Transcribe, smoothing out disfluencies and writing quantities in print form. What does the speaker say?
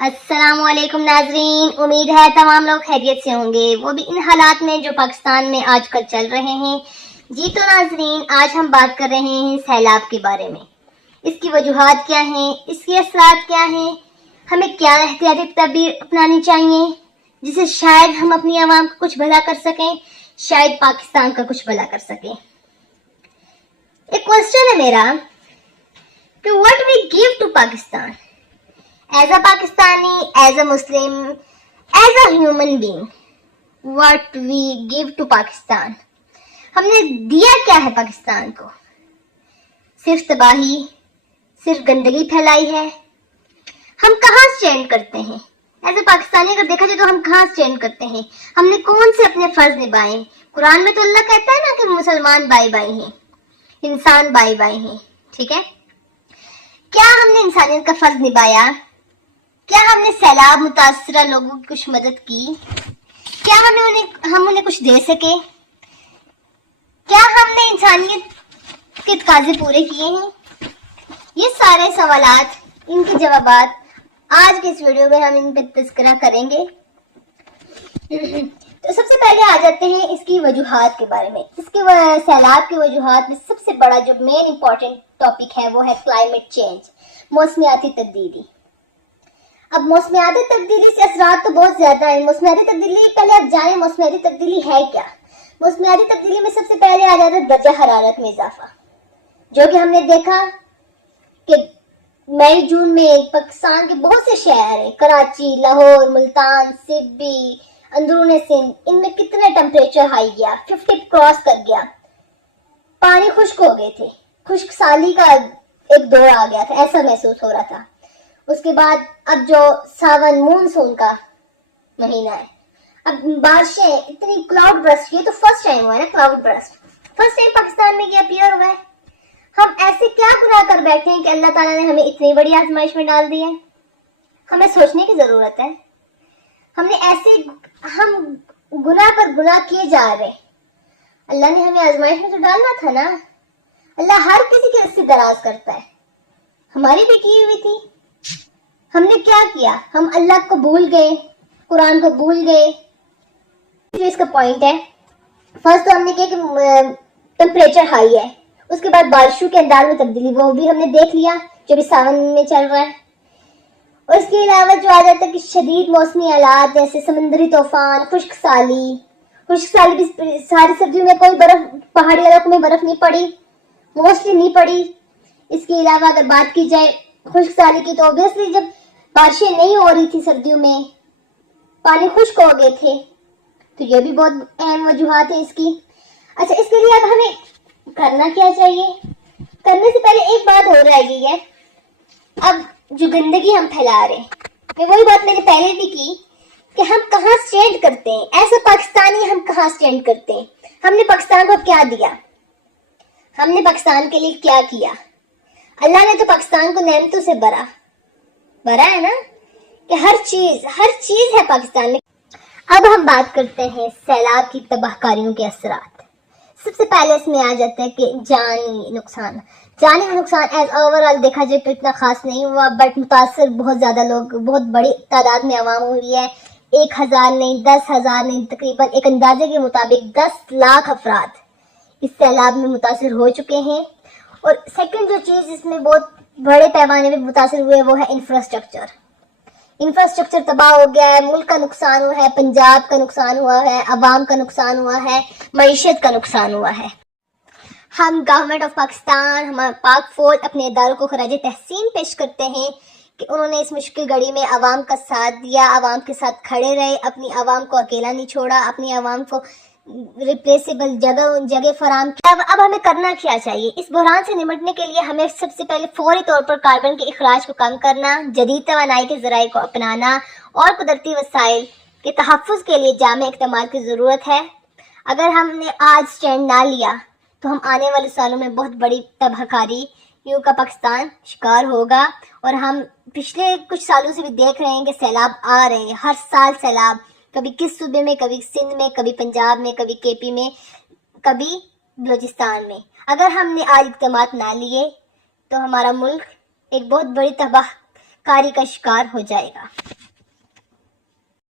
अस्सलाम वालेकुम नाजरीन, उम्मीद है तमाम लोग खैरियत से होंगे, वो भी इन हालात में जो पाकिस्तान में आजकल चल रहे हैं। जी तो नाजरीन, आज हम बात कर रहे हैं सैलाब के बारे में। इसकी वजूहात क्या हैं, इसके असरात क्या हैं, हमें क्या एहतियाती तदबीर अपनानी चाहिए जिससे शायद हम अपनी आवाम का कुछ भला कर सकें, शायद पाकिस्तान का कुछ भला कर सकें। एक क्वेश्चन है मेरा कि what we give to Pakistan as a Pakistani, as a Muslim, as a human being, what we give to Pakistan. हमने दिया क्या है पाकिस्तान को? सिर्फ तबाही, सिर्फ गंदगी फैलाई है। हम कहाँ स्टैंड करते हैं एज ए पाकिस्तानी? अगर देखा जाए तो हम कहाँ स्टैंड करते हैं? हमने कौन से अपने फर्ज निभाए? कुरान में तो अल्लाह कहता है ना कि मुसलमान भाई भाई हैं, इंसान भाई भाई हैं, ठीक है? क्या हमने इंसानियत का फर्ज निभाया? क्या हमने सैलाब मुतासरा लोगों की कुछ मदद की? क्या हम उन्हें कुछ दे सके? क्या हमने इंसानियत के तकाजे पूरे किए हैं? ये सारे सवालात, इनके जवाबात आज के इस वीडियो में हम इन पर तज़किरा करेंगे। तो सबसे पहले आ जाते हैं इसकी वजूहात के बारे में। इसके सैलाब की वजूहात में सबसे बड़ा जो मेन इंपॉर्टेंट टॉपिक है वो है क्लाइमेट चेंज, मौसमियाती तब्दीली। अब मौसमियाती तब्दीली से असरात तो बहुत ज्यादा है। मौसमियाती तब्दीली, पहले आप जाने मौसमियाती तब्दीली है क्या। मौसमियाती तब्दीली में सबसे पहले आ जाता है दर्जा हरारत में इजाफा, जो कि हमने देखा कि मई जून में पाकिस्तान के बहुत से शहर हैं, कराची, लाहौर, मुल्तान, सिब्बी, अंदरून सिंध, इनमें कितने टेम्परेचर हाई गया, 50 क्रॉस कर गया। पानी खुश्क हो गए थे, खुश्क साली का एक दौर आ गया था, ऐसा महसूस हो रहा था। उसके बाद अब जो सावन मूनसून का महीना है, अब बारिशें इतनी, क्लाउड बर्स्ट, ये तो फर्स्ट टाइम हुआ है ना, cloud burst first time Pakistan में ये अपीयर हुआ है। हम ऐसे क्या गुनाह कर बैठे हैं कि अल्लाह ताला ने हमें इतनी बड़ी आजमाइश में डाल दी है? हमें सोचने की जरूरत है। हम गुनाह पर गुनाह किए जा रहे। अल्लाह ने हमें आजमाइश में तो डालना था ना। अल्लाह हर किसी के रिश्ते दराज करता है, हमारी भी की हुई थी। हमने क्या किया? हम अल्लाह को भूल गए, कुरान को भूल गए। जो इसका पॉइंट है, फर्स्ट तो हमने किया कि टेम्परेचर हाई है, उसके बाद बारिशों के अंदाज में तब्दीली, वो भी हमने देख लिया जो भी सावन में चल रहा है। और इसके अलावा जो आ जाता है कि शदीद मौसमी हालात जैसे समंदरी तूफान, खुश्क साली भी सारी सर्दियों में कोई बर्फ, पहाड़ी इलाकों में बर्फ नहीं पड़ी, मोस्टली नहीं पड़ी। इसके अलावा अगर बात की जाए खुश्क साली की, तो ऑब्वियसली जब बारिशें नहीं हो रही थी सर्दियों में, पानी खुश्क हो गए थे, तो ये भी बहुत अहम वजूहात है इसकी। अच्छा, इसके लिए अब हमें करना क्या चाहिए? करने से पहले एक बात और रह गई है। अब जो गंदगी हम फैला रहे हैं, मैं वही बात मैंने पहले भी की कि हम कहाँ स्टैंड करते हैं ऐसे पाकिस्तानी, हम कहाँ स्टैंड करते हैं? हमने पाकिस्तान को क्या दिया? हमने पाकिस्तान के लिए क्या किया? अल्लाह ने तो पाकिस्तान को नेमतों से भरा है ना, कि हर चीज है पाकिस्तान में। अब हम बात करते हैं सैलाब की तबाहकारियों के असरात। सबसे पहले इसमें आ जाता है कि जानी नुकसान एज ओवरऑल देखा जाए तो इतना खास नहीं हुआ, बट मुतासर बहुत ज्यादा लोग, बहुत बड़ी तादाद में आवाम हुई है। 1000 नहीं, 10,000 नहीं, तकरीबन एक अंदाजे के मुताबिक 10 लाख अफराद इस सैलाब में मुतासर हो चुके हैं। और सेकंड जो चीज इसमें बहुत बड़े पैमाने में मुतासर हुए वो है इंफ्रास्ट्रक्चर तबाह हो गया है, मुल्क का नुकसान हुआ है, पंजाब का नुकसान हुआ है, अवाम का नुकसान हुआ है, मईशत का नुकसान हुआ है। हम गवर्नमेंट ऑफ पाकिस्तान, हमारा पाक फौज अपने इदारों को खराज तहसीन पेश करते हैं कि उन्होंने इस मुश्किल घड़ी में अवाम का साथ दिया, अवाम के साथ खड़े रहे, अपनी अवाम को अकेला नहीं छोड़ा, अपनी अवाम को रिप्लेसेबल जगह फराम किया। अब हमें करना क्या चाहिए? इस बहरान से निपटने के लिए हमें सबसे पहले फौरी तौर पर कार्बन के अखराज को कम करना, जदीद तवानाई के ज़राए को अपनाना और कुदरती वसाइल के तहफ़्फ़ुज़ के लिए जामे इक़दाम की ज़रूरत है। अगर हमने आज स्टैंड ना लिया तो हम आने वाले सालों में बहुत बड़ी तबाहकारी का पाकिस्तान शिकार होगा। और हम पिछले कुछ सालों से भी देख रहे हैं कि सैलाब आ रहे हैं, हर साल सैलाब, कभी किस सूबे में, कभी सिंध में, कभी पंजाब में, कभी केपी में, कभी बलूचिस्तान में। अगर हमने आज इक़दाम ना लिए तो हमारा मुल्क एक बहुत बड़ी کاری کا شکار ہو جائے گا۔